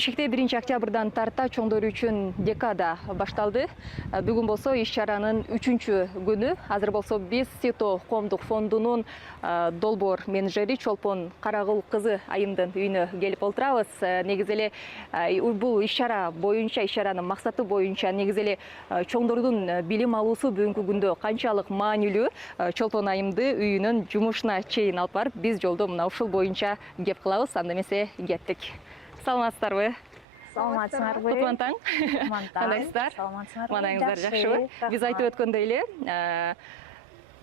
Бишкекте 1 октябрдан тарта чоңдор үчүн декада башталды. Бүгүн болсо иш-чаранын 3-күнү. Азыр болсо биз СИТО коомдук фондунун долбоор менеджери Чолпон Карагул кызы айымдын үйүнө келип отурабыз. Негизи эле бул иш-чара боюнча, иш-чаранын максаты боюнча негизи эле чоңдордун билим алуусу бүгүнкү күндө канчалык маанилүү, Чолпон айымды үйүнүн жумушуна чейин алып барып, биз жолдо мына ушул боюнча кеп кылабыз. Анда эмесе кеттик. Саламатсыздарбы? Саламатсыңарбы? Кутман таң. Кандайсыздар? Саламатсыңарбы? Маанайыңыздар жакшыбы? Биз айтып өткөндөй эле,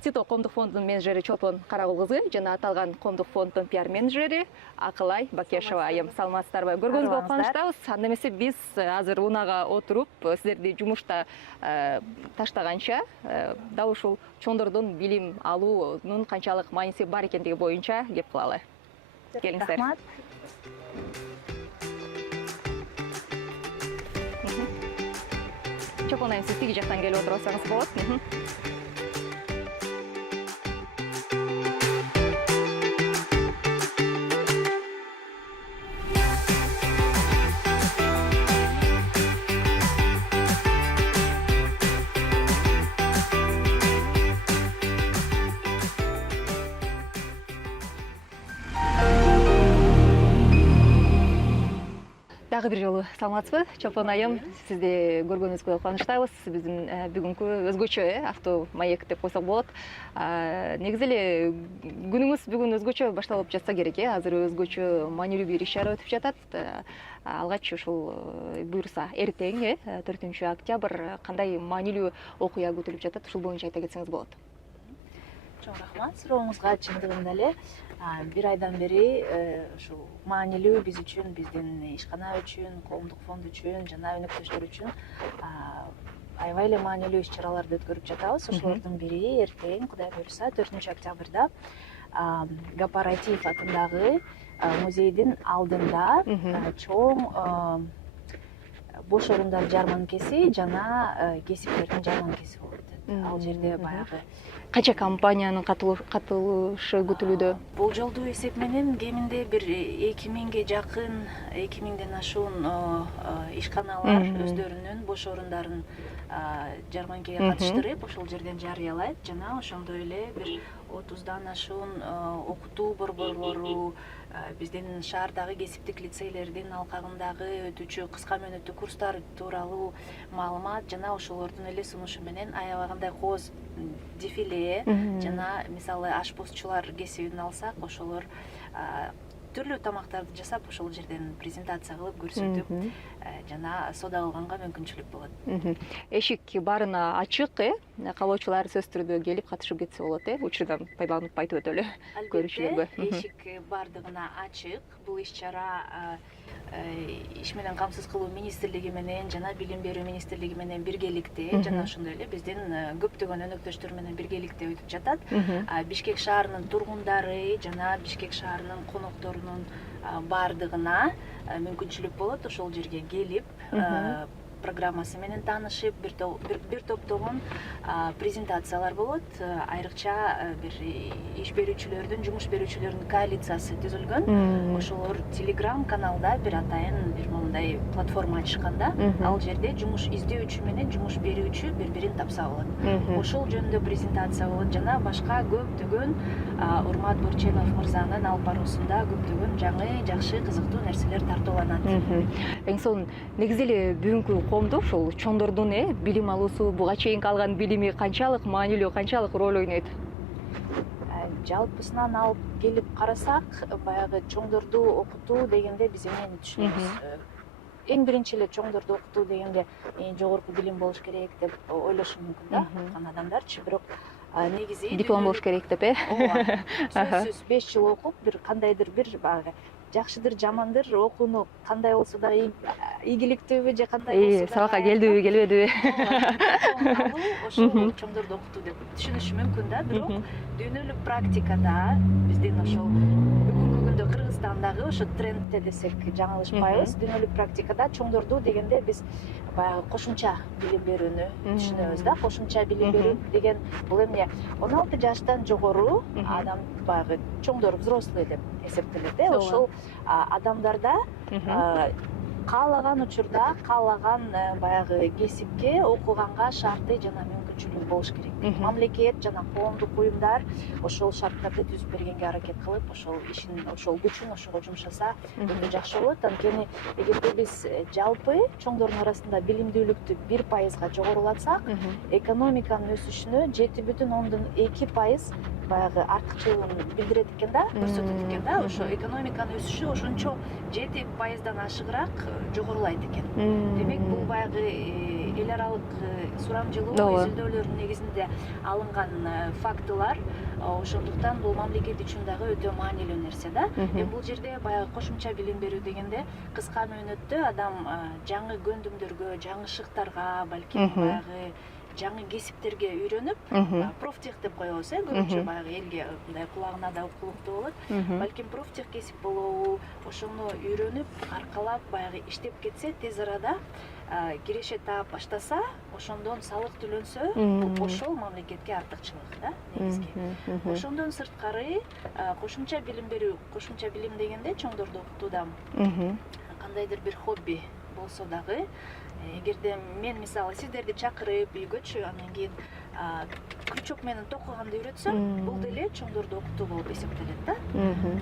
СИТО коомдук фондунун менеджери Чолпон Карагул кызы жана аталган коомдук фонддун пиар менеджери Акылай Бакешова айым. Саламатсыздарбы? Көргөнүзгө кубанычтабыз. Анда эмесе биз азыр унаага отуруп, сиздерди жумушта таштаганча, дал ушул чоңдордун билим алуунун канчалык мааниси бар экендиги боюнча кеп кылалы. Келиңиздер. Рахмат. Чолпон айым, сиз тиги жактан келип отурсаңыз болот. Дагы бир жолу саламатсызбы, Чолпон айым? Сизди көргөнүбүзгө кубанычтабыз. Биздин бүгүнкү өзгөчө автомаек деп койсок болот. Негизи эле күнүңүз бүгүн өзгөчө башталып жатса керек, азыр өзгөчө маанилүү бир иш-чара өтүп жатат. Алгач ушул буюрса эртең, 4 октябрь кандай маанилүү окуя күтүлүп жатат, ушул боюнча айта кетсеңиз болот. Чоң рахмат сурооңузга. Чындыгында эле бир айдан бери ушул маанилүү биз үчүн, биздин ишкана үчүн, коомдук фонд үчүн жана өнөктөштөр үчүн аябай эле маанилүү иш-чараларды өткөрүп жатабыз. Ошолордун бири эртең, Кудай буйруса, 4 октябрда Гапар Айтиев атындагы музейдин алдында чоң бош орундар жарманкеси жана кесиптердин жарманкеси болуп атат. Ал жерде баягы Канча компаниянын катылышы күтүлүүдө? Болжолдуу эсеп менен кеминде бир 2000ге жакын, 2000ден ашуун ишканалар өздөрүнүн бош орундарын жарманкеге катыштырып, ошол жерден жарыялайт жана ошондой эле бир 30дан ашуун окутуу борборлору, биздин шаардагы кесиптик лицейлердин алкагындагы өтүүчү кыска мөөнөттүү курстар тууралуу маалымат жана ошолордун эле сунушу менен аябагандай кооз дефиле жана мисалы ашпозчулар кесибин алсак, ошолор түрлүү тамактарды жасап ошол жерден презентация кылып көрсөтүп жана соода кылганга мүмкүнчүлүк болот. Эшик баарына ачык, каалоочулар сөзсүз түрдө келип катышып кетсе болот, учурдан пайдаланып айтып өтөлү көрүүчүлөргө. Эшик баардыгына ачык. Бул иш-чара иш менен камсыз кылуу министрлиги менен жана билим берүү министрлиги менен биргеликте жана ошондой эле биздин көптөгөн өнөктөштөр менен биргеликте өтүп жатат. Бишкек шаарынын тургундары жана Бишкек шаарынын конокторунун баардыгына мүмкүнчүлүк болот ошол жерге келип, программасы менен таанышып, бир топтогон презентациялар болот. Айрыкча бир иш берүүчүлөрдүн, жумуш берүүчүлөрдүн коалициясы түзүлгөн. Ошолор Telegram каналда бир атайын бир мондай платформа ачышканда, ал жерде жумуш издөөчү менен жумуш берүүчү бири-бирин тапса болот. Ошол жөнүндө презентация болот жана башка көптөгөн Урмат Бурченов мырзанын алып баруусунда көптөгөн жаңы, жакшы, кызыктуу нерселер тартууланат. Эң сонун негизи эле бүгүнкү коомдо ушул чоңдордун билим алуусу, буга чейинки алган билими канчалык маанилүү, канчалык роль ойнойт? Жалпысынан алып келип карасак, баягы чоңдорду окутуу дегенде биз эмнени түшүнөбүз? Эң биринчи эле чоңдорду окутуу дегенде жогорку билим болуш керек деп ойлошу мүмкүн да, окуган адамдарчы. Бирок негизи диплом болуш керек деп, ооба, сөзсүз 5 жыл окуп, бир кандайдыр бир баягы жакшыдыр, жамандыр, окууну кандай болсо да ийгиликтүүбү же кандай болсо да сабакка келдиби, келбедиби? Ошол чоңдорду окутуу деп түшүнүшү мүмкүн да, бирок дүйнөлүк практикада биздин ошол бүгүнкү күндө Кыргызстандагы ошо трендте десек жаңылышпайбыз. Дүйнөлүк практикада чоңдорду дегенде биз баягы кошумча билим берүүнү түшүнөбүз да. Кошумча билим берүү деген бул эмне? 16 жаштан жогору адам баягы чоңдор, взрослый деп эсептелет. Ошол адамдарда каалаган учурда каалаган баягы кесипке окуганга шарты жана мүмкүнчүлүгү болуш керек. Мамлекет жана коомдук уюмдар ошол шарттарды түзүп бергенге аракет кылып, ошол ишин, ошол күчүн ошого жумшаса өтө жакшы болот. Анткени эгерде биз жалпы чоңдордун арасында билимдүүлүктү 1%га жогорулатсак, экономиканын өсүшүнө 7,2% баягы артыкчылыгын билдирет экен да, көрсөтөт экен да. Ошо экономиканын өсүшү ошончо 7%дан ашыгыраак жогорулайт экен. Демек бул баягы эл аралык сурамжылоо изилдөөлөрүнүн негизинде алынган фактылар. Ошондуктан бул мамлекет үчүн дагы өтө маанилүү нерсе да. Бул жерде баягы кошумча билим берүү дегенде кыска мөөнөттө адам жаңы көндүмдөргө, жаңы шыктарга, балким баягы жаңы кесиптерге үйрөнүп, профтех деп коебуз, көбүнчө баягы элге мындай кулагына да укулуктуу болот. Балким профтех кесип болобу, ошону үйрөнүп, аркалап баягы иштеп кетсе, тез арада киреше таап баштаса, ошондон салык төлөнсө, бул ошол мамлекетке артыкчылык да, негизги. Ошондон сырткары кошумча билим берүү, кошумча билим дегенде чоңдорду окутууда кандайдыр бир хобби болсо дагы, эгерде мен мисалы сиздерди чакырып үйгөчү, анан кийин крючок менен токуганды үйрөтсөм, бул деле чоңдорду окутуу болуп эсептелет да.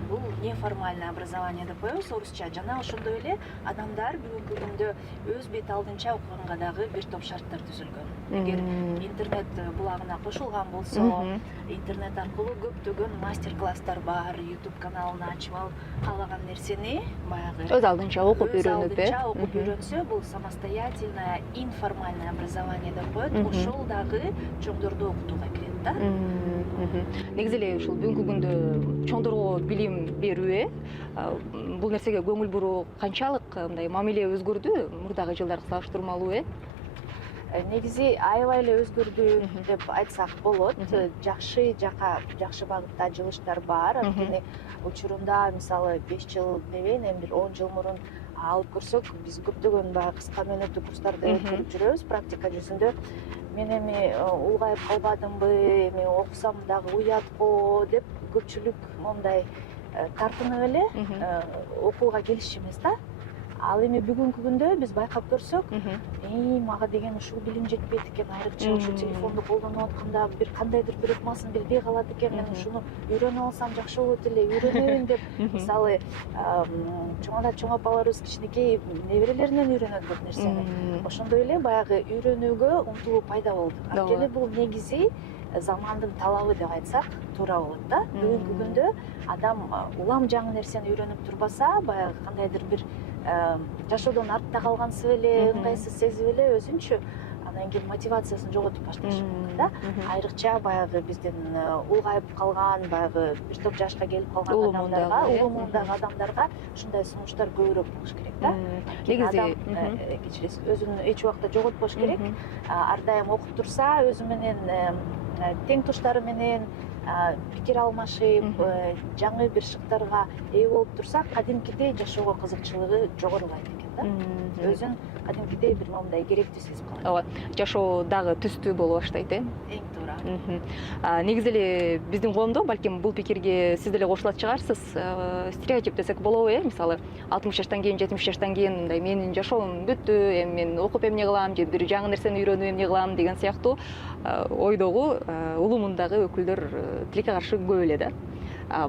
Бул неформальное образование деп коебуз орусча. Жана ошондой эле адамдар бүгүнкү күндө өз бет алдынча окуганга дагы бир топ шарттар түзүлгөн. Эгер интернет булагына кошулган болсо, интернет аркылуу көптөгөн мастер-класстар бар, YouTube каналын ачып алып, каалаган нерсени баягы өз алдынча окуп үйрөнүп, окуп үйрөнсө, бул самостоятельное информальное образование деп коет. Ошол дагы чоңдорду окутууга кирет да. Негизи эле ушул бүгүнкү күндө чоңдорго билим берүү, бул нерсеге көңүл буруу канчалык мындай мамиле өзгөрдү мурдагы жылдарга салыштырмалуу? Негизи аябай эле өзгөрдү деп айтсак болот. Жакшы жака, жакшы багытта жылыштар бар. Анткени учурунда мисалы 5 жыл демейин, эми бир 10 жыл мурун алып көрсөк, биз көптөгөн баягы кыска мөөнөттүү курстарды өткөрүп жүрөбүз практика жүзүндө. Мен эми улгайып калбадымбы, эми окусам дагы уятпо деп көпчүлүк мондай тартынып эле окууга келишчү эмес да. Ал эми бүгүнкү күндө биз байкап көрсөк, мага деген ушул билим жетпейт экен, айрыкча ушу телефонду колдонуп атканда бир кандайдыр бир ыкмасын билбей калат экен, мен ушуну үйрөнүп алсам жакшы болот эле, үйрөнөйүн деп, мисалы чоң апаларыбыз кичинекей неберелеринен үйрөнөт көп нерсени. Ошондой эле баягы үйрөнүүгө умтулуу пайда болду. Анткени бул негизи замандын талабы деп айтсак туура болот да. Бүгүнкү күндө адам улам жаңы нерсени үйрөнүп турбаса, баягы кандайдыр бир жашоодон артта калгансып эле, ыңгайсыз сезип эле өзүнчү анан кийин мотивациясын жоготуп башташы мүмкүн да. Айрыкча баягы биздин улгайып калган, баягы бир топ жашка келип калган адамдарга, улуу адамдарга ушундай сунуштар көбүрөөк болуш керек да. Негизи кечиресиз, өзүн эч убакта жоготпош керек. Ар дайым окуп турса, өзү менен тең туштары менен пикир алмашып, жаңы бир шыктарга ээ болуп турса, кадимкидей жашоого кызыкчылыгы жогорулайт экен да. Өзүн кадимкидей бир мондай керектүү сезип калат. Ооба, жашоо дагы түстүү боло баштайт, Эң туура. Негизи эле биздин коомдо балким бул пикирге сиз деле кошулат чыгарсыз. Стереотип десек болобу, мисалы 60 жаштан кийин, 70 жаштан кийин мындай менин жашоом бүттү, эми мен окуп эмне кылам, же бир жаңы нерсени үйрөнүп эмне кылам деген сыяктуу ойдогу улумундагы өкүлдөр тилекке каршы көп эле да.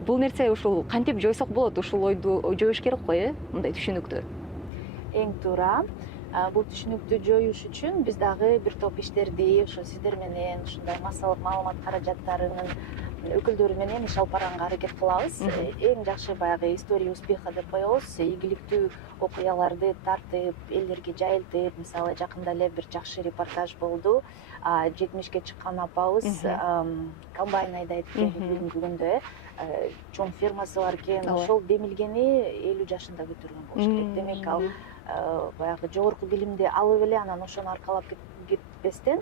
Бул нерсе ушул кантип жойсок болот? Ушул ойду жоюш керек го, мындай түшүнүктү. Эң туура. Бул түшүнүктү жоюш үчүн биз дагы бир топ иштерди ошо сиздер менен ушундай массалык маалымат каражаттарынын өкүлдөрү менен иш алып барганга аракет кылабыз. Эң жакшы баягы история успеха деп коебуз. Ийгиликтүү окуяларды тартып, элдерге жайылтып, мисалы жакында эле бир жакшы репортаж болду. 70ке чыккан апабыз комбайн айдайт экен бүгүнкү күндө. Чоң фермасы бар экен. Ошол демилгени 50 жашында көтөргөн болуш керек. Демек ал баягы жогорку билимди алып эле анан ошону аркалап кетпестен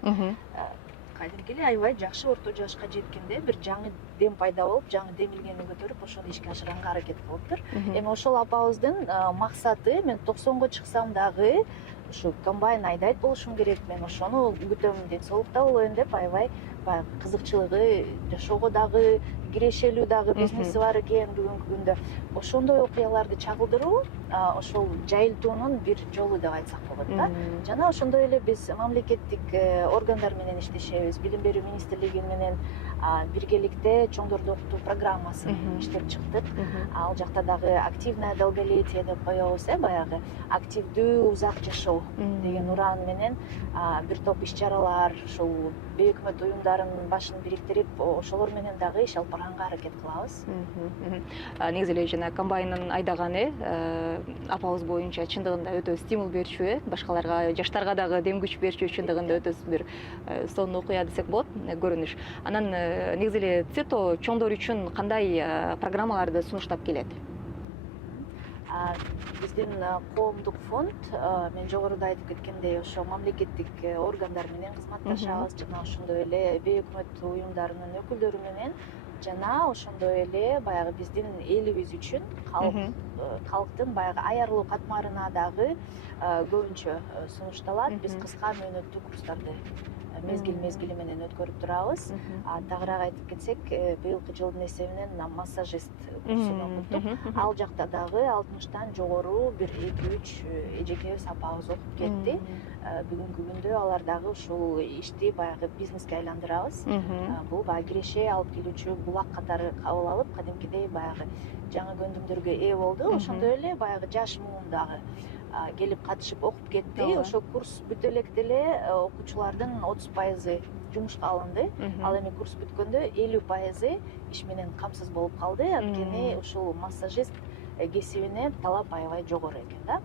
кадимки эле аябай жакшы орто жашка жеткенде бир жаңы дем пайда болуп, жаңы демилгени көтөрүп, ошону ишке ашырганга аракет кылыптыр. Эми ошол апабыздын максаты мен 90го чыксам дагы ушу комбайн айдайт болушум керек, мен ошону күтөм, ден соолукта болоюн деп аябай баягы кызыкчылыгы, жашоого дагы кирешелүү дагы бизнеси бар экен бүгүнкү күндө. Ошондой окуяларды чагылдыруу ошол жайылтуунун бир жолу деп айтсак болот да. Жана ошондой эле биз мамлекеттик органдар менен иштешебиз. Билим берүү министрлиги менен биргеликте чоңдорду окутуу программасын иштеп чыктык. Ал жакта дагы активное долголетие деп коебуз, баягы активдүү узак жашоо деген уран менен бир топ иш-чаралар, ушул бейөкмөт уюмдарынын башын бириктирип, ошолор менен дагы иш алып барганга аракет кылабыз. Негизи эле жана комбайнын айдаганы апабыз боюнча чындыгында өтө стимул берчү, башкаларга, жаштарга дагы дем күч берчү, чындыгында өтө бир сонун окуя десек болот, көрүнүш. Анан негизи эле ЦИТО чоңдор үчүн кандай программаларды сунуштап келет? Биздин коомдук фонд, мен жогоруда айтып кеткендей, ошо мамлекеттик органдар менен кызматташабыз, жана ошондой эле бейөкмөт уюмдарынын өкүлдөрү менен, жана ошондой эле баягы биздин элибиз үчүн калктын баягы аярылуу катмарына дагы көбүнчө сунушталат. Биз кыска мөөнөттүү курстарды мезгил менен өткөрүп турабыз. Тагыраак айтып кетсек, быйылкы жылдын эсебинен массажист курсун окуттук. Ал жакта дагы 60тан жогору бир 2-3 эжекебиз апабыз окуп кетти. Бүгүнкү күндө алар дагы ушул ишти баягы бизнеске айландырабыз. Бул баягы киреше алып келүүчү булак катары кабыл алып, кадимкидей баягы жаңы көндүмдөргө ээ болду. Ошондой эле баягы жаш муун дагы келип катышып окуп кетти. Ошо курс бүтө электе эле окуучулардын 30% жумушка алынды. Ал эми курс бүткөндө 50% иш менен камсыз болуп калды. Анткени ушул массажист кесибине талап аябай жогору экен да.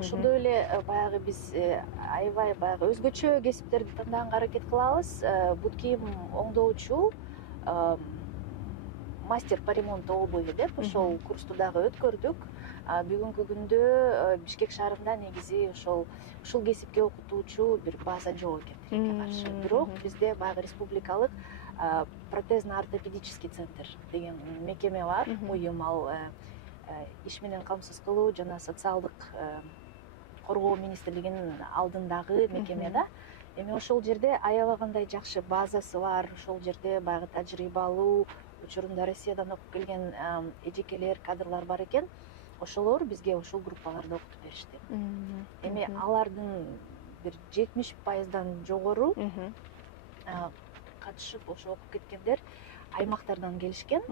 Ошондой эле баягы биз аябай баягы өзгөчө кесиптерди тандаганга аракет кылабыз. Бут кийим оңдоочу, мастер по ремонту обуви деп ошол курсту дагы өткөрдүк. Бүгүнкү күндө Бишкек шаарында негизи ушул кесипке окутуучу бир база жок экен тилекке каршы. Бирок бизде баягы республикалык протезно-ортопедический центр деген мекеме бар. Уюм ал иш менен камсыз кылуу жана социалдык коргоо министрлигинин алдындагы мекеме да. Эми ошол жерде аябагандай жакшы базасы бар. Ошол жерде баягы тажрыйбалуу, учурунда Россиядан окуп келген эжекелер, кадрлар бар экен. Ошолор бизге ошол группаларды окутуп беришти. Эми алардын бир 70%дан жогору катышып ошо окуп кеткендер аймактардан келишкен.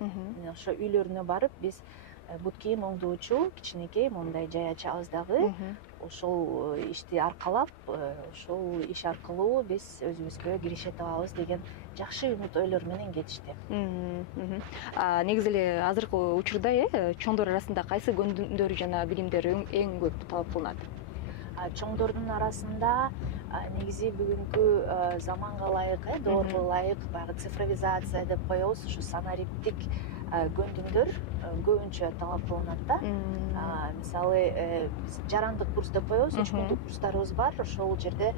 Ошо үйлөрүнө барып биз бут кийим оңдоочу кичинекей мондай жай ачабыз дагы. Ошол ишти аркалап, ошол иш аркылуу биз өзүбүзгө киреше табабыз деген жакшы үмүт ойлор менен кетишти. Негизи эле азыркы учурда чоңдор арасында кайсы көндүмдөр жана билимдер эң көп талап кылынат? Чоңдордун арасында негизи бүгүнкү заманга ылайык, доорго ылайык баягы цифровизация деп коебуз, ушу санариптик көндүмдөр көбүнчө талап кылынат да. Мисалы биз жарандык курс деп коебуз, 3 күндүк курстарыбыз бар. Ошол жерде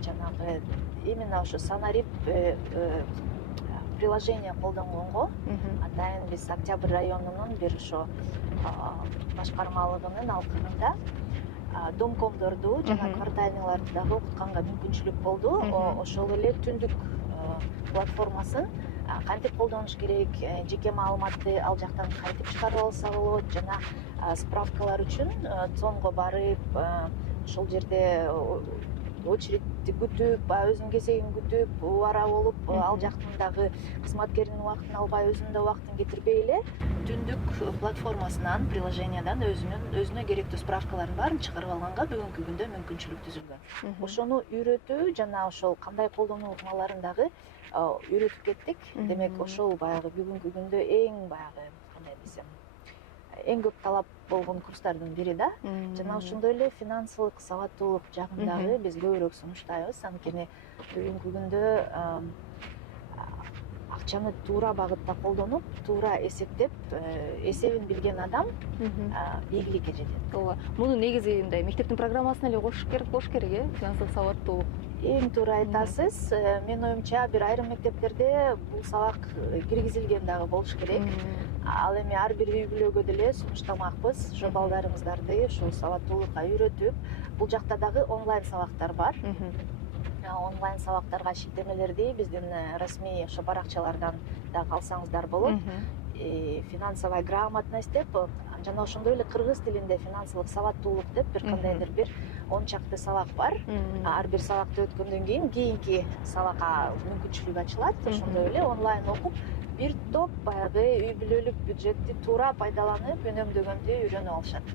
жанагы именно ошо санарип приложение колдонгонго атайын биз Октябрь районунун бир ошо башкармалыгынын алкагында домкомдорду жана квартальныйларды дагы окутканга мүмкүнчүлүк болду. Ошол эле түндүк платформасын кантип колдонуш керек, жеке маалыматты ал жактан кантип чыгарып алса болот, жана справкалар үчүн цонго барып, ошол жерде очередти күтүп, өзүнүн кезегин күтүп, убара болуп, ал жактын дагы кызматкеринин убактын албай, өзүнүн да убактын кетирбей эле түндүк платформасынан, приложениядан өзүнө керектүү справкалардын баарын чыгарып алганга бүгүнкү күндө мүмкүнчүлүк түзүлгөн. Ошону үйрөтүү жана ошол кандай колдонуу ыкмаларын дагы үйрөтүп кеттик. Демек ошол баягы бүгүнкү күндө эң баягы кандай десем, эң көп талап болгон курстардын бири да. Жана ошондой эле финансылык сабаттуулук жагындагы биз көбүрөөк сунуштайбыз. Анткени бүгүнкү күндө акчаны туура багытта колдонуп, туура эсептеп, эсебин билген адам ийгиликке жетет. Ооба. Муну негизи мындай мектептин программасына эле кошуш керек болуш керек, финансылык сабаттуулук. Эң туура айтасыз. Менин оюмча бир айрым мектептерде бул сабак киргизилген дагы болуш керек. Ал эми ар бир үй бүлөгө деле сунуштамакпыз. Ошо балдарыбыздарды ушул сабаттуулукка үйрөтүп, бул жакта дагы онлайн сабактар бар. онлайн сабактарга шектемелерди биздин расмий ошо баракчалардан дагы алсаңыздар болот. Финансовая грамотность деп жана ошондой эле кыргыз тилинде финансылык сабаттуулук деп бир кандайдыр бир 10 чакты сабак бар. Ар бир сабакты өткөндөн кийинки сабакка мүмкүнчүлүк ачылат. Ошондой эле онлайн окуп бир топ баягы үй бүлөлүк бюджетти туура пайдаланып үнөмдөгөндү үйрөнүп алышат.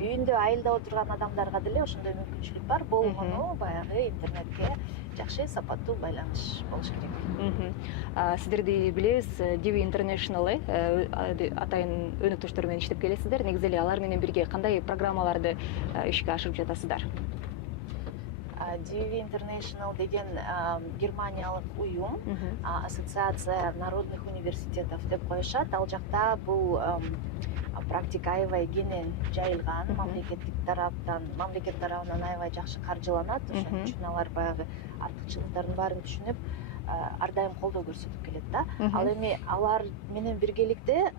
Үйүндө айылда отурган адамдарга деле ошондой мүмкүнчүлүк бар. Болгону баягы интернетке жакшы сапаттуу байланыш болуш керек. Сиздерди билебиз, Divi International атайын өнөктөштөр менен иштеп келесиздер. Негизи эле алар менен бирге кандай программаларды ишке ашырып жатасыздар? Divi International деген германиялык уюм, ассоциация народных университетов деп коюшат. Ал жакта бул практика аябай кенен жайылган, мамлекет тарабынан аябай жакшы каржыланат. Ошон үчүн алар баягы артыкчылыктардын баарын түшүнүп, ар дайым колдоо көрсөтүп келет да. Ал эми алар менен биргеликте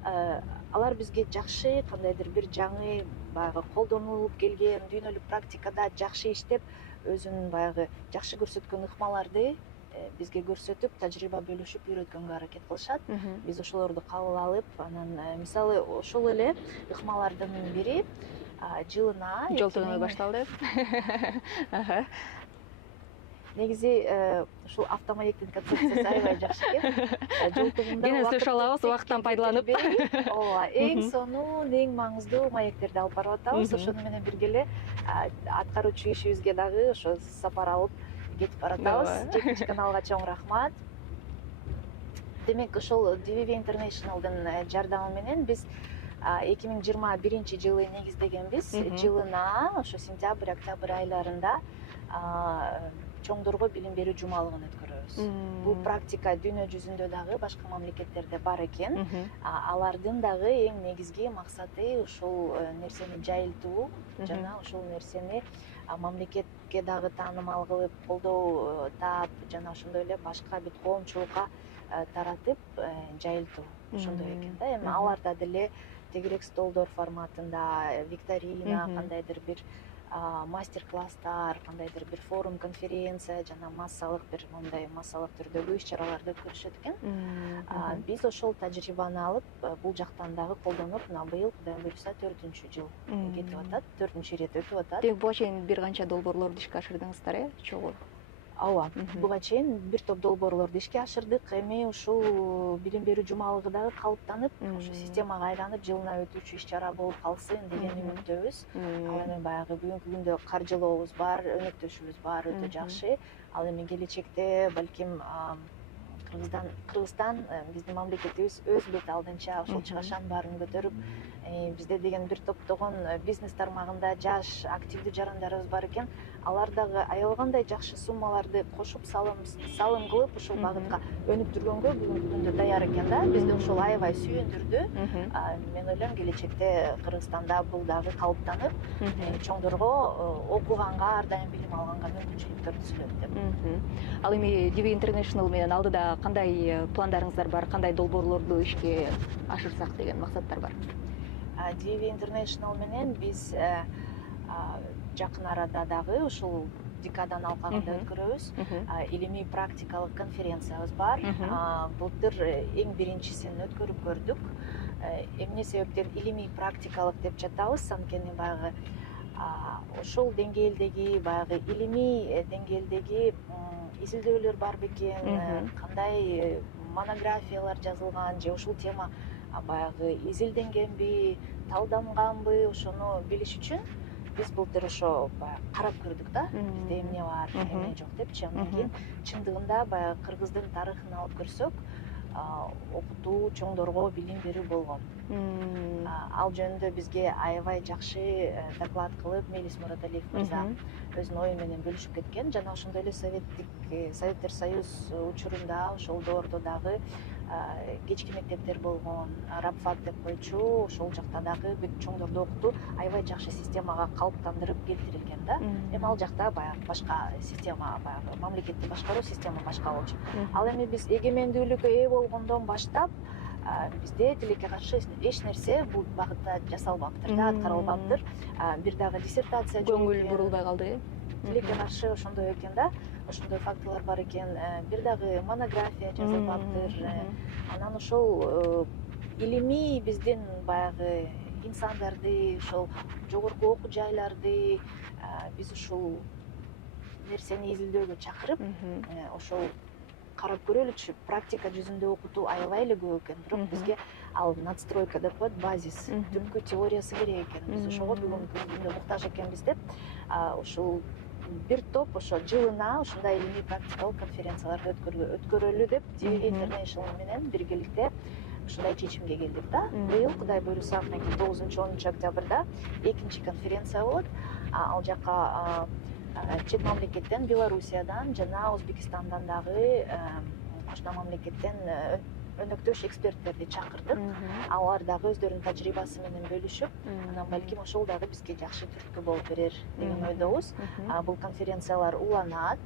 алар бизге жакшы кандайдыр бир жаңы баягы колдонулуп келген дүйнөлүк практикада жакшы иштеп, өзүнүн баягы жакшы көрсөткөн ыкмаларды бизге көрсөтүп, тажрыйба бөлүшүп үйрөткөнгө аракет кылышат. Биз ошолорду кабыл алып, анан мисалы ошол эле ыкмалардын бири жылына жолтогуна башталды. Негизи ушул автомаектин концепциясы аябай жакшы экен. Жолтогунда Кене сөз алабыз, убакыттан пайдаланып. Ооба, эң сонун, эң маңыздуу маектерди алып барып атабыз. Ошону менен бирге эле аткаруучу ишибизге дагы ошо сапар алып кетип баратабыз. 7 каналга чоң рахмат. Демек, ошол Divi International'дын жардамы менен биз 2021 жылы негиздегенбиз. Жылына ошо сентябрь, октябрь айларында чоңдорго билим берүү жумалыгын өткөрөбүз. Бул практика дүйнө жүзүндө дагы башка мамлекеттерде бар экен. Алардын дагы эң негизги максаты ушул нерсени жайылтуу жана ушул нерсени мамлекетке дагы таанымал кылып, колдоо таап жана ошондой эле башка бир коомчулукка таратып жайылтуу. Ошондой экен да. Эми аларда деле тегерек столдор форматында викторина, кандайдыр бир мастер-класстар, кандайдыр бир форум, конференция жана массалык бир мондай массалык түрдөгү иш-чараларды өткөрүшөт экен. Биз ошол тажрыйбаны алып, бул жактан дагы колдонуп, мына быйыл Кудай буйруса 4-жыл кетип атат, 4-ирет өтүп атат. Демек, буга чейин бир канча долбоорлорду ишке ашырдыңыздар, чогуу? Ооба, буга чейин бир топ долбоорлорду ишке ашырдык. Эми ушул билим берүү жумалыгы дагы калыптанып, ошо системага айланып, жылына өтүүчү иш-чара болуп калсын деген үмүттөбүз. Ал эми баягы бүгүнкү күндө каржылообуз бар, өнөктөшүбүз бар, өтө жакшы. Ал эми келечекте балким Кыргызстан биздин мамлекетибиз өз бет алдынча ушул чыгашанын баарын көтөрүп, бизде деген бир топтогон бизнес тармагында жаш активдүү жарандарыбыз бар экен. Алар дагы аябай кандай жакшы суммаларды кошуп салым кылып ушул багытка өнүктүргөнгө бүгүнкү күндө даяр экен да. Бизди ошол аябай сүйүндүрдү. Мен ойлойм келечекте Кыргызстанда бул дагы калыптанып, чоңдорго окуганга, ар дайым билим алганга мүмкүнчүлүктөр түзүлөт деп. Ал эми Divi International менен алдыда кандай пландарыңыздар бар, кандай долбоорлорду ишке ашырсак деген максаттар бар? Divi International менен биз жакын арада дагы ушул декаданын алкагында өткөрөбүз. Илимий практикалык конференциябыз бар. Былтыр эң биринчисин өткөрүп көрдүк. Эмне себептен илимий практикалык деп жатабыз? Анткени баягы ошол деңгээлдеги, баягы илимий деңгээлдеги изилдөөлөр бар бекен, кандай монографиялар жазылган же ушул тема баягы изилденгенби, талданганбы, ошону билиш үчүн биз былтыр ошо карап көрдүк да, бизде эмне бар, эмне жок депчи. Андан кийин чындыгында баягы Кыргыздын тарыхын алып көрсөк, окутуу, чоңдорго билим берүү болгон. Ал жөнүндө бизге аябай жакшы доклад кылып, Мелис Мураталиев мырза өзүнүн ою менен бөлүшүп кеткен. Жана ошондой эле Советтер Союз учурунда ошол доордо дагы кечки мектептер болгон, рабфак деп койчу, ошол жакта дагы бүт чоңдорду окутуу аябай жакшы системага калыптандырып келтирилген да. Эми ал жакта баягы башка система, баягы мамлекетти башкаруу система башка болчу. Ал эми биз эгемендүүлүккө ээ болгондон баштап бизде тилекке каршы эч нерсе бул багытта жасалбаптыр да, аткарылбаптыр. Бир дагы диссертация көңүл бурулбай калды. Тилекке каршы ошондой экен да. ошондой фактылар бар экен. Бир дагы монография жазылбаптыр. Анан ошол илимий биздин баягы инсандарды, ошол жогорку окуу жайларды биз ушул нерсени изилдөөгө чакырып, ошол карап көрөлүчү, практика жүзүндө окутуу аябай эле көп экен. Бирок бизге ал надстройка деп коет, базис, түпкү теориясы керек экен. Биз ошого бүгүнкү күндө муктаж экенбиз деп, ушул бир топ ошо жылына ушундай илимий практикалык конференцияларды өткөрөлү деп TV International менен биргеликте ушундай чечимге келдик да. Быйыл Кудай буйруса 9-10 октябрда экинчи конференция болот. Ал жака чет мамлекеттен, Белоруссиядан жана Өзбекстандан дагы кошуна мамлекеттен өнөктөш эксперттерди чакырдык. Алар дагы өздөрүнүн тажрыйбасы менен бөлүшүп, анан балким ошол дагы бизге жакшы түрткү болуп берер деген ойдобуз. Бул конференциялар уланат.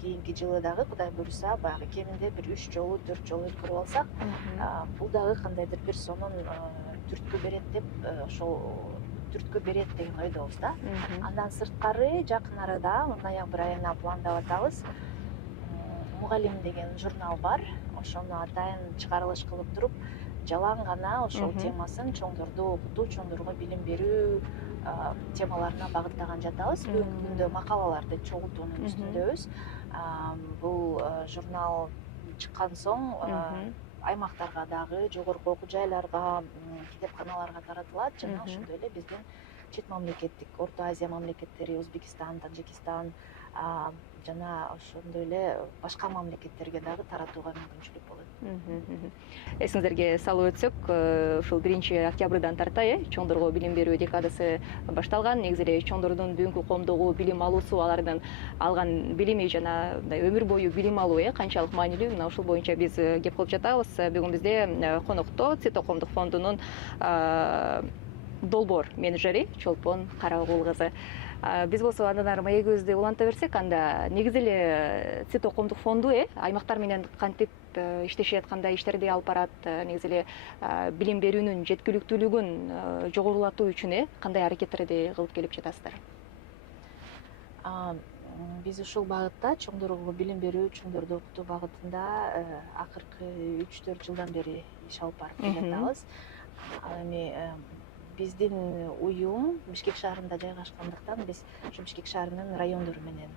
Кийинки жылы дагы Кудай буйруса баягы кеминде бир 3 жолу, 4 жолу өткөрүп алсак, бул дагы кандайдыр бир сонун түрткү берет деп, ошол түрткү берет деген ойдобуз да. Андан сырткары жакын арада ноябрь айына пландап атабыз. Мугалим деген журнал бар. Ошону атайын чыгарылыш кылып туруп, жалаң гана ошол темасын чоңдорду окутуу, чоңдорго билим берүү темаларына багыттаган жатабыз. Бүгүнкү күндө макалаларды чогултуунун үстүндөбүз. Бул журнал чыккан соң аймактарга дагы, жогорку окуу жайларга, китепканаларга таратылат. Жана ошондой эле биздин чет мамлекеттик, Орто Азия мамлекеттери, Өзбекстан, Таджикистан жана ошондой эле башка мамлекеттерге дагы таратууга мүмкүнчүлүк болот. Эсиңиздерге салып өтсөк, ушул 1-октябрдан тарта чоңдорго билим берүү декадасы башталган. Негизи эле чоңдордун бүгүнкү коомдогу билим алуусу, алардын алган билими жана өмүр бою билим алуу канчалык маанилүү, мына ушул боюнча биз кеп кылып жатабыз. Бүгүн бизде конокто Цито коомдук фондунун долбоор менеджери Чолпон Карагул кызы. Биз болсо андан ары маегибизди уланта берсек, анда негизи эле Цито коомдук фонду аймактар менен кантип иштешет, кандай иштерди алып барат, негизи эле билим берүүнүн жеткиликтүүлүгүн жогорулатуу үчүн кандай аракеттерди кылып келип жатасыздар? Биз ушул багытта чоңдорго билим берүү, чоңдорду окутуу багытында акыркы 3-4 жылдан бери иш алып барып келатабыз. Ал эми биздин уюм Бишкек шаарында жайгашкандыктан биз ушу Бишкек шаарынын райондору менен,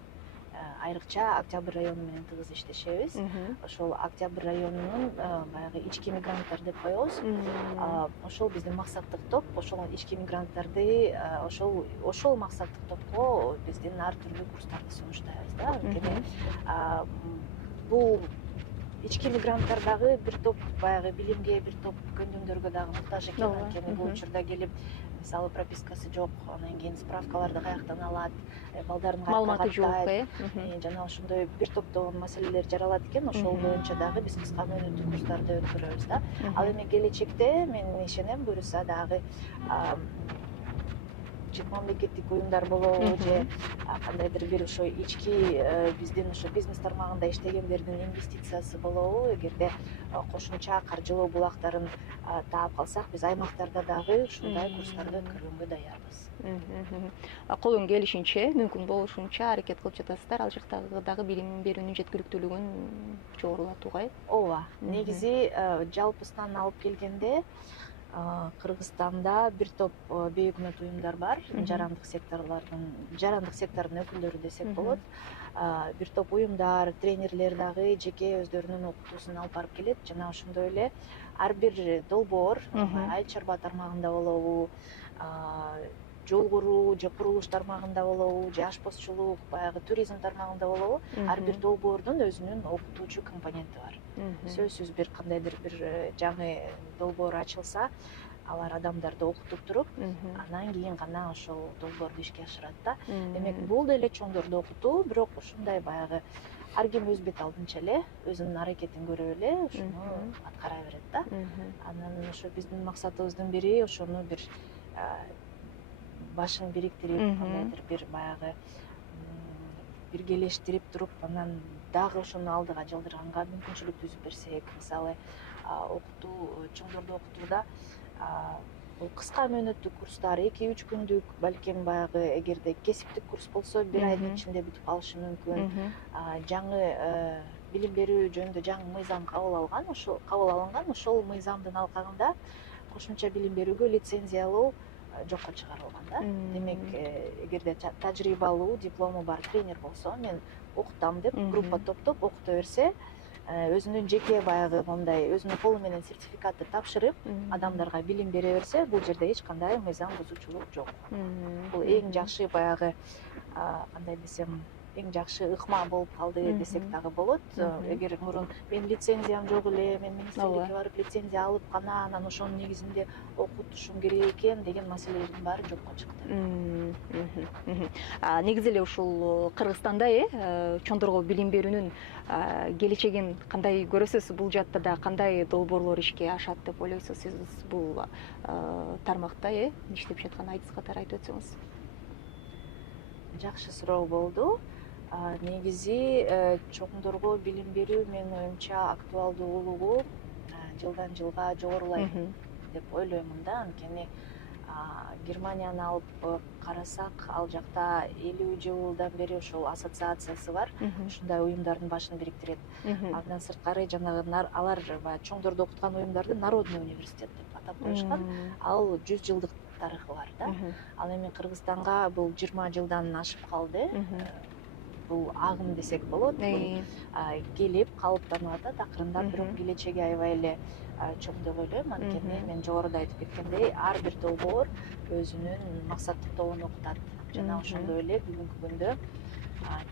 айрыкча Октябрь району менен тыгыз иштешебиз. Ошол Октябрь районунун баягы ички мигранттар деп коебуз. Ошол биздин максаттык топ. Ошол ички мигранттарды ошол максаттык топко биздин ар түрдүү курстарды сунуштайбыз да. Анткени бул ички мигранттар дагы бир топ баягы билимге, бир топ көндүмдөргө дагы муктаж экен. Анткени бул учурда келип, мисалы пропискасы жок, анан кийин справкаларды каяктан алат, балдарын маалыматы жок, жана ошондой бир топтогон маселелер жаралат экен. Ошол боюнча дагы биз кыска мөөнөттүү курстарды өткөрөбүз да. Ал эми келечекте мен ишенем, буюрса дагы чет мамлекеттик уюмдар болобу же кандайдыр бир ошо ички биздин ошо бизнес тармагында иштегендердин инвестициясы болобу, эгерде кошумча каржылоо булактарын таап калсак, биз аймактарда дагы ушундай курстарды өткөргөнгө даярбыз. Колдон келишинче, мүмкүн болушунча аракет кылып жатасыздар ал жактагы дагы билим берүүнүн жеткиликтүүлүгүн жогорулатууга. Ооба, негизи жалпысынан алып келгенде Кыргызстанда бир топ бейөкмөт уюмдар бар, жарандык сектордун өкүлдөрү десек болот. Бир топ уюмдар, тренерлер дагы жеке өздөрүнүн окутуусун алып барып келет. Жана ошондой эле ар бир долбоор айыл чарба тармагында болобу, жол куруу же курулуш тармагында болобу, же ашпозчулук, баягы туризм тармагында болобу, ар бир долбоордун өзүнүн окутуучу компоненти бар. Сөзсүз бир кандайдыр бир жаңы долбоор ачылса, алар адамдарды окутуп туруп, анан кийин гана ошол долбоорду ишке ашырат да. Демек, бул деле чоңдорду окутуу, бирок ушундай баягы ар ким өз бет алдынча эле өзүнүн аракетин көрүп эле ушуну аткара берет да. Анан ошо биздин максатыбыздын бири ошону бир башын бириктирип, кандайдыр бир баягы биргелештирип туруп, анан дагы ошону алдыга жылдырганга мүмкүнчүлүк түзүп берсек, мисалы чоңдорду окутууда бул кыска мөөнөттүү курстар 2-3 күндүк, балким баягы эгерде кесиптик курс болсо 1 айдын ичинде бүтүп калышы мүмкүн. Жаңы билим берүү жөнүндө жаңы мыйзам кабыл алынган, ошол мыйзамдын алкагында кошумча билим берүүгө лицензия алуу жокко чыгарылган да. Демек, эгерде тажрыйбалуу диплому бар тренер болсо, мен окутам деп группа топтоп окута берсе, өзүнүн жеке баягы мындай өзүнүн колу менен сертификатты тапшырып, адамдарга билим бере берсе, бул жерде эч кандай мыйзам бузуучулук жок. Бул эң жакшы баягы кандай десем, эң жакшы ыкма болуп калды десек дагы болот. Эгер мурун мен лицензиям жок эле, мен министрликке барып лицензия алып гана анан ошонун негизинде окутушум керек экен деген маселелердин баары жокко чыкты. Негизи эле ушул Кыргызстанда чоңдорго билим берүүнүн келечегин кандай көрөсүз? Бул жакта да кандай долбоорлор ишке ашат деп ойлойсуз? Сиз бул тармакта иштеп жаткан айтыс катары айтып өтсөңүз. Жакшы суроо болду. Негизи чоңдорго билим берүү менин оюмча актуалдуулугу жылдан жылга жогорулайт деп ойлоймун да. Анткени Германияны алып карасак, ал жакта 50 жылдан бери ошол ассоциациясы бар. Ушундай уюмдардын башын бириктирет. Андан сырткары жанагы алар баягы чоңдорду окуткан уюмдарды Народный университет деп атап коюшкан. Ал 100 жылдык тарыхы бар да. Ал эми Кыргызстанга бул 20 жылдан ашып калды. Бул агым десек болот. Келип калыптанып атат акырындап, бирок келечеги аябай эле чоң деп ойлойм. Анткени мен жогоруда айтып кеткендей, ар бир долбоор өзүнүн максаттык тобун окутат. Жана ошондой эле бүгүнкү күндө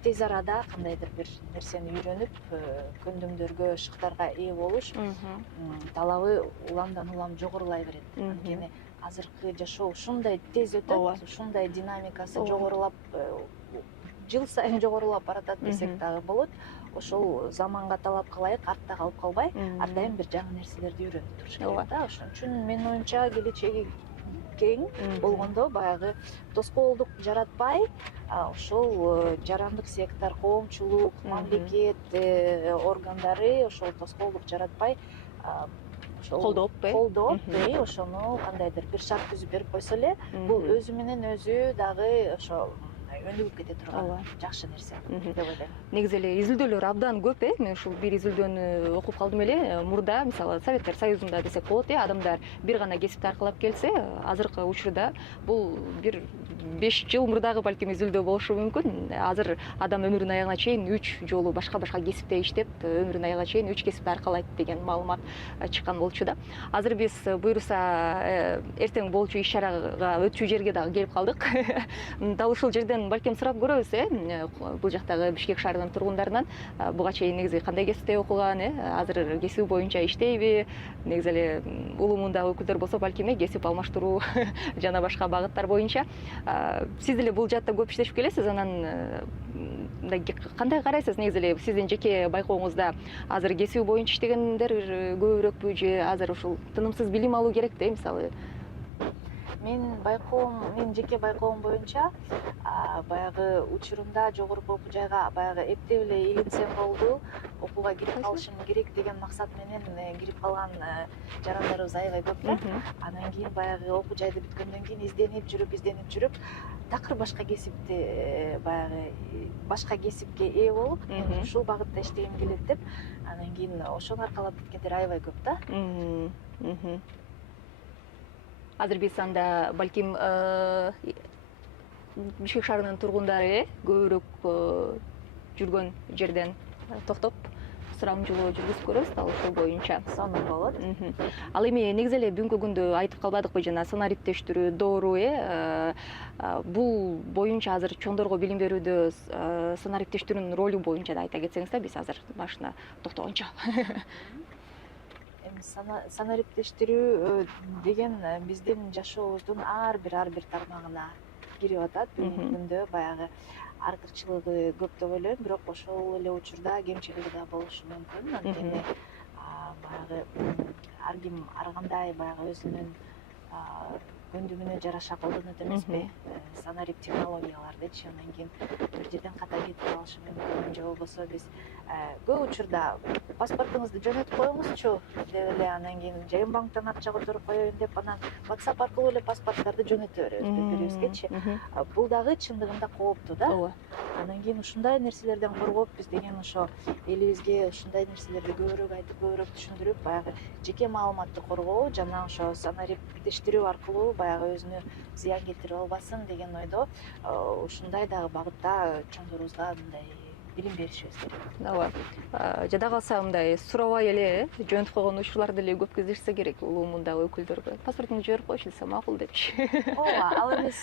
тез арада кандайдыр бир нерсени үйрөнүп, көндүмдөргө, шыктарга ээ болуш талабы уламдан улам жогорулай берет. Анткени азыркы жашоо ушундай тез өтөт, ушундай динамикасы жогорулап, жыл сайын жогорулап баратат десек дагы болот. Ошол заманга талапка ылайык артта калып калбай, ар дайым бир жаңы нерселерди үйрөнүп туруш керек да. Ошон үчүн менин оюмча келечеги кең болгондо баягы тоскоолдук жаратпай, ошол жарандык сектор, коомчулук, мамлекет органдары ошол тоскоолдук жаратпай, колдоп, ошону кандайдыр бир шарт түзүп берип койсо эле, бул өзү менен өзү дагы ошо өнүгүп кете турган жакшы нерсе деп ойлойм. Негизи эле изилдөөлөр абдан көп. Мен ушул бир изилдөөнү окуп калдым эле. Мурда, мисалы, Советтер Союзунда десек болот, адамдар бир гана кесипти аркылап келсе, азыркы учурда бул бир 5 жыл мурдагы балким изилдөө болушу мүмкүн. Азыр адам өмүрүнүн аягына чейин 3 жолу башка кесипте иштеп, өмүрүнүн аягына чейин 3 кесипти аркалайт деген маалымат чыккан болчу да. Азыр биз буйруса эртең болчу иш чарага өтчү жерге дагы келип калдык. Дал ушул жерден балким сурап көрөбүз, бул жактагы Бишкек шаарынын тургундарынан буга чейин негизи кандай кесипте окуган, азыр кесиби боюнча иштейби, негизи эле улуу мундагы өкүлдөр болсо балким кесип алмаштыруу жана башка багыттар боюнча. Сиз деле бул жаатта көп иштешип келесиз, анан кандай карайсыз? Негизи эле сиздин жеке байкооңузда азыр кесиби боюнча иштегендер көбүрөөкпү же азыр ушул тынымсыз билим алуу керек да, мисалы? Мен жеке байкоом боюнча баягы учурунда жогорку окуу жайга баягы эптеп эле илинсем болду, окууга кирип калышым керек деген максат менен кирип калган жарандарыбыз аябай көп да. Анан кийин баягы окуу жайды бүткөндөн кийин изденип жүрүп, такыр башка кесипти баягы башка кесипке ээ болуп, ушул багытта иштегим келет деп, анан кийин ошону аркалап кеткендер аябай көп да. Азыр биз анда балким Бишкек шаарынын тургундары көбүрөөк жүргөн жерден токтоп сурамжылоо жүргүзүп көрөбүз, дал ошол боюнча. Сонун болот. Ал эми негизи эле бүгүнкү күндө айтып калбадыкпы, жана санар иптештирүү доору бул боюнча азыр чоңдорго билим берүүдө санар иптештирүүнүн ролу боюнча да айта кетсеңиз да, биз азыр башына токтогончо. Санар иптештирүү деген биздин жашообуздун ар бир тармагына кирип атат. Бүгүнкү күндө баягы артыкчылыгы көп деп ойлойм, бирок ошол эле учурда кемчилиги да болушу мүмкүн. Анткени баягы ар ким ар кандай баягы өзүнүн көндүгүнө жараша колдонот эмеспи санарип технологиялардычы, анан кийин бир жерден ката кетип калышы мүмкүн, же болбосо биз көп учурда паспортуңузду жөнөтүп коюңузчу деп эле анан кийин жайым банктан акча которуп коеюн деп анан WhatsApp аркылуу эле паспорттарды жөнөтө беребиз бири-бирибизгечи. Бул дагы чындыгында кооптуу да. ооба. Анан кийин ушундай нерселерден коргоп биз деген ошо элибизге ушундай нерселерди көбүрөөк айтып, көбүрөөк түшүндүрүп, баягы жеке маалыматты коргоо жана ошо санариптештирүү аркылуу баягы өзүнө зыян келтирип албасын деген ойдо ушундай дагы багытта чоңдорубузга мындай билим беришибиз керек. Ооба. Жада калса мындай сурабай эле жөнөтүп койгон учурлар деле көп кездешсе керек улуумундагы өкүлдөргө. Паспортуңду жиберип койчу десе макул депчи. Ооба, ал эмес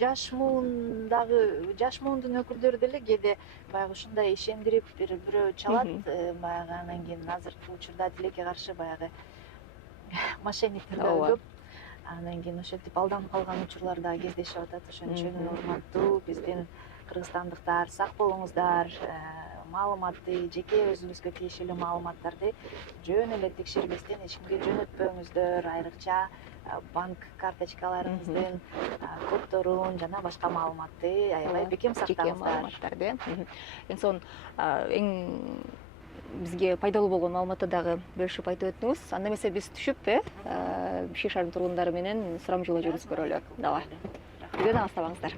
жаш муундун өкүлдөрү деле кээде баягы ушундай ишендирип бирөө чалат, баягы анан кийин азыркы учурда тилекке каршы баягы мошенниктер да көп. Анан кийин ошентип алданып калган учурлар да кездешип атат. Ошон үчүн урматтуу биздин кыргызстандыктар, сак болуңуздар, маалыматты, жеке өзүңүзгө тиешелүү маалыматтарды жөн эле текшербестен эч кимге жөнөтпөңүздөр, айрыкча банк карточкаларыңыздын коддорун жана башка маалыматты аябай бекем сактаңыздар. Эң son эң бизге пайдалуу болгон маалыматты дагы бөлүшүп айтып өттүңүз. Анда эмесе биз түшүп, Бишкек шаарынын тургундары менен сурамжылоо жүргүзүп көрөлү. Давай. Үйдөн алыстабаңыздар.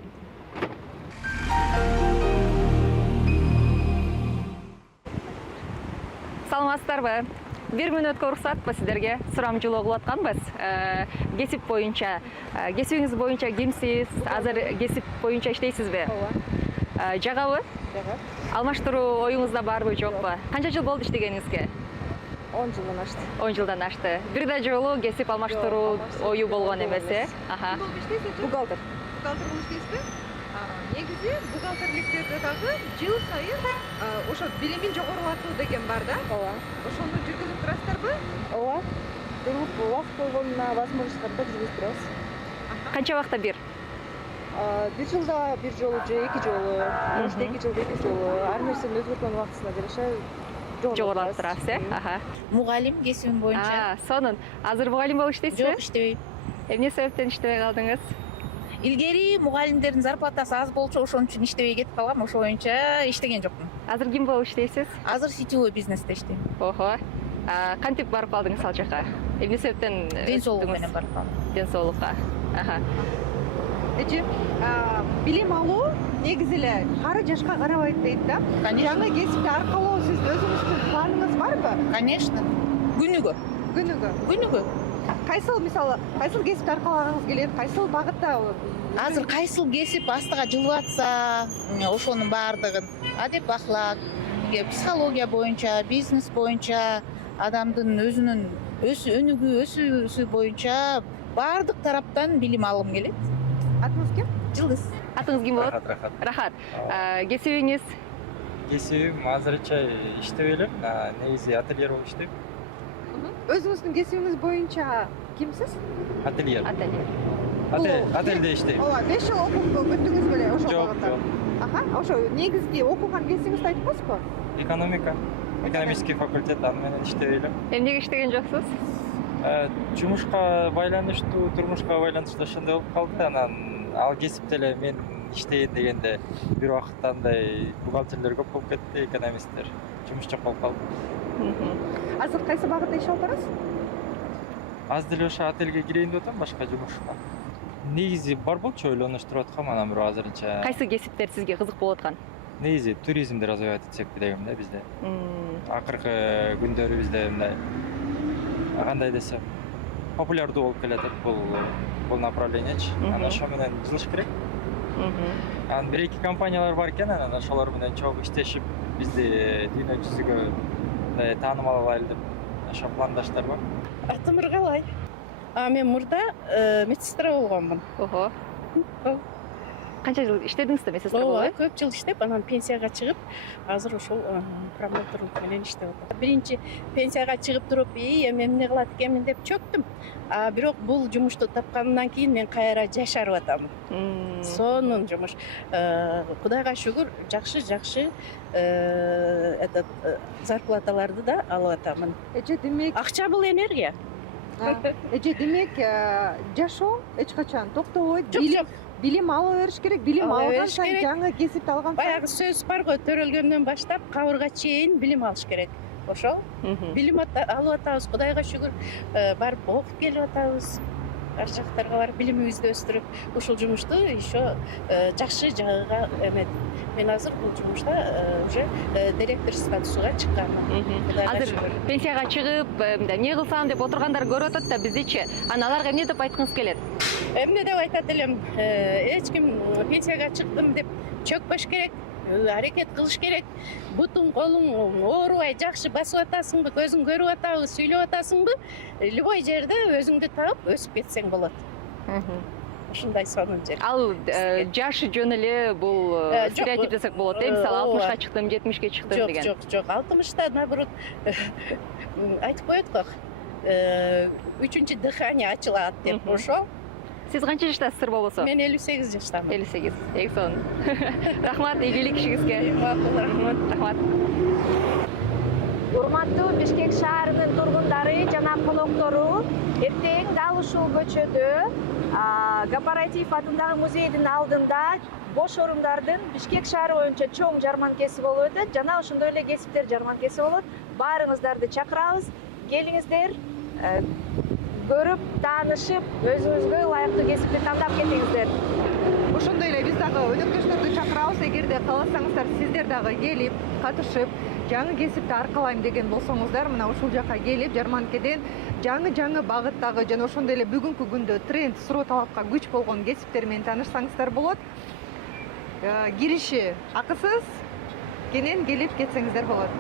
Саламатсыздарбы? 1 мүнөткө уруксатпы сиздерге сурамжылоо кылып атканбыз. Кесип боюнча, кесибиңиз боюнча кимсиз? Азыр кесип боюнча иштейсизби? Ооба. Жагабы? Жага. Алмаштыруу оюңузда барбы, жокпу? Канча жыл болду иштегениңизге? 10 жылдан ашты. 10 жылдан ашты. Бир да жолу кесип алмаштыруу ою болгон эмес, э? Ким болуп иштейсиз? Бухгалтер. Бухгалтер болуп иштейсизби? Негизи бухгалтерликтерде дагы жыл сайын ошо билимин жогорулатуу деген бар да. Ооба. Ошону жүргүзүп турасыздарбы? Ооба. Туруп убакыт болгонуна возможность катта жүргүзүп турабыз. Канча убакта бир? Бир жылда бир жолу же 2 жолу, может 2 жылда 2 жолу. Ар нерсени өзгөрткөн убактысына жараша Жогорулатып турасыз, э? Мугалим кесибим боюнча. Сонун. Азыр мугалим болуп иштейсизби? Жок, иштебейм. Эмне себептен иштебей калдыңыз? Илгери мугалимдердин зарплатасы аз болчу, ошон үчүн иштебей кетип калгам, ошо боюнча иштеген жокмун. Азыр ким болуп иштейсиз? Азыр сетевой бизнесте иштейм. Охо. Кантип барып калдыңыз ал жака? Эмне себептен? Ден соолугу менен барып калдым. Ден соолукка. Эже, билим алуу негизи эле кары жашка карабайт дейт да. Жаңы кесипти аркалоо сиз өзүңүздүн планыңыз барбы? Конечно. Күнүгө. Күнүгө. Кайсыл кесипти аркалагыңыз келет? Кайсыл багытта? Азыр кайсыл кесип астыга жылып атса, ошонун баардыгын адеп ахлак, психология боюнча, бизнес боюнча, адамдын өзүнүн өсүүсү боюнча баардык тараптан билим алгым келет. Атыңыз ким? Жылдыз. Атыңыз ким болот? Рахат. Кесибиңиз? Кесибим азырынча иштебей элем. Негизи ательер болуп иштейм. Өзүңүздүн кесибиңиз боюнча кимсиз? Ательер. Ательер. Ательде иштейм. Ооба, 5 жыл окуп бүттүңүз беле ошол Жок, багытта? жок. Ошо негизги окуган кесибиңизди айтып коесузбу? Экономика. Экономический факультет, аны менен иштебей элем. Эмнеге иштеген жоксуз? Жумушка байланыштуу, турмушка байланыштуу ошондой болуп калды. Анан ал кесипте эле мен иштейин дегенде бир убакытта андай бухгалтерлер көп болуп кетти, экономисттер. Жумуш жок болуп калды. Азыр кайсы багытта иш алып барасыз? Аз деле ошо ательге кирейин деп атам, башка жумушка. Негизи бар болчу, ойлонуштуруп аткам, анан бирок азырынча. Кайсы кесиптер сизге кызык болуп аткан? Негизи туризмди развивать этсекпи дегем да бизде. Акыркы күндөрү бизде мындай кандай десем популярдуу болуп келатат бул направлениечи. Анан ошо менен жылыш керек. Анан 1-2 компаниялар бар экен, анан ошолор менен чогуу иштешип бизди дүйнө жүзүгө таанымал кылайлы деп ошо пландаштар бар. Атым Нургалай. Мен мурда медсестра болгонмун. Охо. Канча жыл иштедиңиз медсестра болуп? Көп жыл иштеп, анан пенсияга чыгып, азыр ошол промоутерлук менен иштеп атам. Биринчи пенсияга чыгып туруп, эми эмне кылат экенмин деп чөктүм. Бирок бул жумушту тапкандан кийин мен кайра жашарып атам. Сонун жумуш. Кудайга шүгүр, жакшы этот зарплаталарды да алып атамын. Демек, Акча бул энергия. эже демек жашоо эч качан токтобойт. Жок, жок. Билим ала бериш керек. Билим Ала алган бериш сайын керек. жаңы кесипти алган сайын. Баягы сөз бар го, төрөлгөндөн баштап кабырга чейин билим алыш керек. Ошол билим алып атабыз, Кудайга шүгүр. Барып окуп келип атабыз. Ар жактарга барып билимибизди өстүрүп, ушул жумушту еще жакшы жагыга эметип. Мен азыр бул жумушта уже директор статусуга чыкканмын. Азыр пенсияга чыгып, эмне кылсам деп отургандар көрүп атат да, биздечи. Аларга эмне деп айткыңыз келет? Эмне деп айтат элем, эч ким пенсияга чыктым деп чөкпөш керек. Аракет кылыш керек. Бутуң, колуң оорубай жакшы басып атасыңбы, көзүң көрүп атабы, сүйлөп атасыңбы? Любой жерде өзүңдү таап өсүп кетсең болот. Ушундай сонун жер. Ал жашы жөн эле бул стереотип десек болот. Мисалы 60ка чыктым, 70ке чыктым деген. Жок. 60-та наоборот айтып коет го. Үчүнчү дыхание ачылат деп. Ошол. Сиз канча жаштасыз болбосо? Мен 58 жаштамын. 58. Эң сонун. Рахмат, ийгилик ишиңизге. Рахмат. Урматтуу Бишкек шаарынын тургундары жана коноктору, эртең дал ушул көчөдө Кооператив атындагы музейдин алдында бош орундардын Бишкек шаары боюнча чоң жарманкеси болуп өтөт жана ошондой эле кесиптер жарманкеси болот. Баарыңыздарды чакырабыз. Келиңиздер, көрүп, таанышып, өзүңүзгө ылайыктуу кесипти тандап кетиңиздер. Ошондой эле биз дагы өнөктөштөрдү чакырабыз. Эгерде кааласаңыздар, сиздер дагы келип, катышып, жаңы кесипти аркалайм деген болсоңуздар, мына ушул жака келип, жарманкеден жаңы багыттагы жана ошондой эле бүгүнкү күндө тренд, суроо талапка күч болгон кесиптер менен таанышсаңыздар болот. Кириши акысыз, кенен келип кетсеңиздер болот.